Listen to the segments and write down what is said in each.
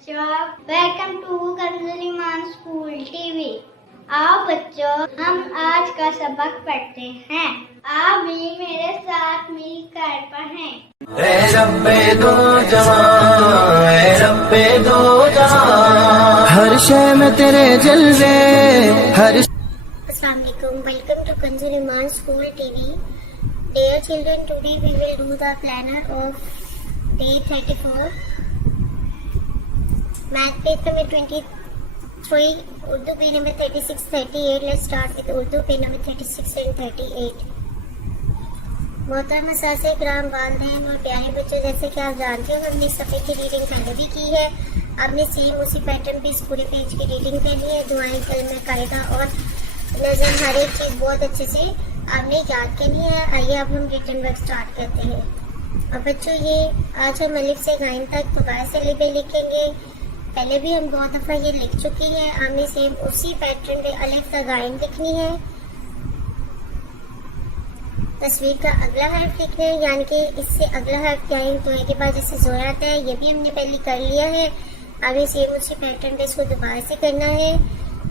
बच्चों, welcome to Kanzul Iman school TV. आओ बच्चों, हम आज का सबक पढ़ते हैं। आप भी मेरे साथ मिलकर पढ़ें। ए रब्बे दो जहां, ए रब्बे दो जहां, हर शय में तेरे जलवे, हर Assalamualaikum. Welcome to Kanzul Iman School TV. Dear children, today we will do the planner of day 34. Math page number 23, Urdu page number 36, 38. Let's start with Urdu page number 36 and 38. मोहतरम असातिज़ा किराम, वालिदैन और प्यारे बच्चों, जैसे कि आप जानते हो हमने इस सफ़े की रीडिंग पहले भी की है। आपने सेम उसी पैटर्न पे इस पूरे पेज की रीडिंग करनी है। दुआएं, कलमे, कायदा और नज़म, हर एक चीज़ बहुत अच्छे से आपने याद करनी है। आइए अब हम रिटन वर्क स्टार्ट करते हैं। अब बच्चों, ये आज हम अलिफ से गाइन तक दोबारा से अलिफ लिखेंगे। पहले भी हम बहुत दफ़ा ये लिख चुकी है। हमने सेम उसी पैटर्न पे अलिफ का गाइन लिखनी है। तस्वीर का अगला हर्फ लिखना है, यानी कि इससे अगला हर्फ क्या है, तो के बाद जैसे जोर आता है, ये भी हमने पहले कर लिया है। अभी सेम उसी पैटर्न पे इसको दोबारा से करना है।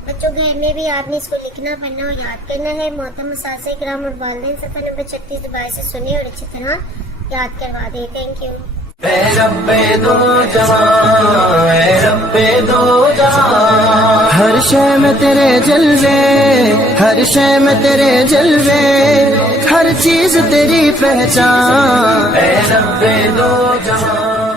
बच्चों, घर में भी आपने इसको लिखना, पढ़ना और याद करना है। मोहतरम असातिज़ा किराम और वालिदैन, सफ़ा नंबर 36 दोबारा से सुने और अच्छी तरह याद करवा दें। Thank you. ए रब्बे दो जहां, ए रब्बे दो जहां, हर शय में तेरे जलवे, हर शय में तेरे जलवे, हर चीज तेरी पहचान, ए रब्बे दो जहां।